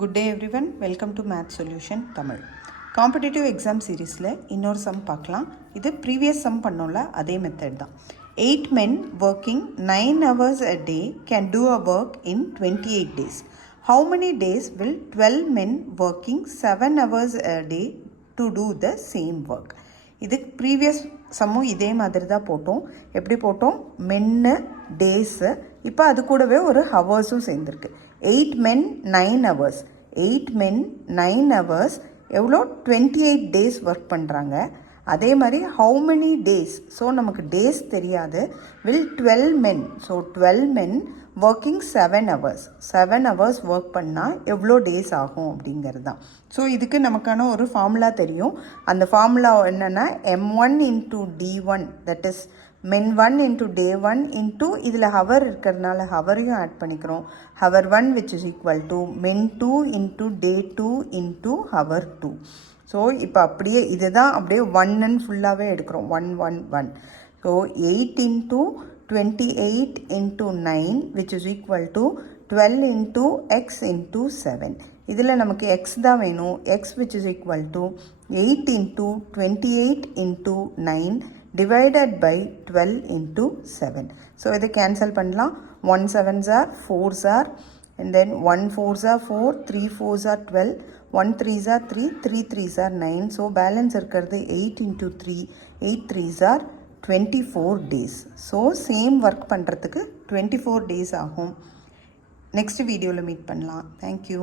Good day everyone, welcome to Math Solution Tamil. Competitive exam seriesல இன்னொரு sum பார்க்கலாம். இது previous sum பண்ணோம்ல அதே மெத்தட் தான். 8 men working 9 hours a day can do a work in 28 days. How many days will 12 men working 7 hours a day to do the same work? இது previous சம்மும் இதே மாதிரி தான் போட்டோம். எப்படி போட்டோம்? மென்னு டேஸு, இப்போ அது கூடவே ஒரு ஹவர்ஸும் சேர்ந்துருக்கு. 8 men 9 hours, 8 men 9 hours எவ்வளோ? 28 days ஒர்க் பண்ணுறாங்க. அதே மாதிரி ஹவு மெனி டேஸ், ஸோ நமக்கு டேஸ் தெரியாது. Will 12 men, so 12 men working 7 hours, 7 hours work பண்ணால் எவ்வளோ டேஸ் ஆகும் அப்படிங்கிறது தான். ஸோ இதுக்கு நமக்கான ஒரு ஃபார்முலா தெரியும். அந்த ஃபார்முலா என்னென்னா M1 into D1, that is men 1 into day 1 into இதில் ஹவர் இருக்கிறதுனால ஹவரையும் ஆட் பண்ணிக்கிறோம். Hour 1 which is equal to men 2 into day 2 into hour 2. So இப்போ அப்படியே இதுதான் அப்படியே 1ன்னு ஃபுல்லாகவே எடுக்கிறோம். 1 1 1. So 8 into 28 into 9 which is equal to 12 into x into 7. இதில் நமக்கு x தான் வேணும். x which is equal to 8 into 28 into 9 divided by 12 into 7. So இதை cancel பண்ணலாம். 1 7s are 4s are, and then 1 4s are 4, 3 4s are 12, 1 3s are 3, 3 3s are 9. So balance இருக்கிறது 8 into 3, 8 3s are 24 days. So same work பண்ணுறதுக்கு 24 days ஆகும். Next வீடியோவில் meet பண்ணலாம். Thank you.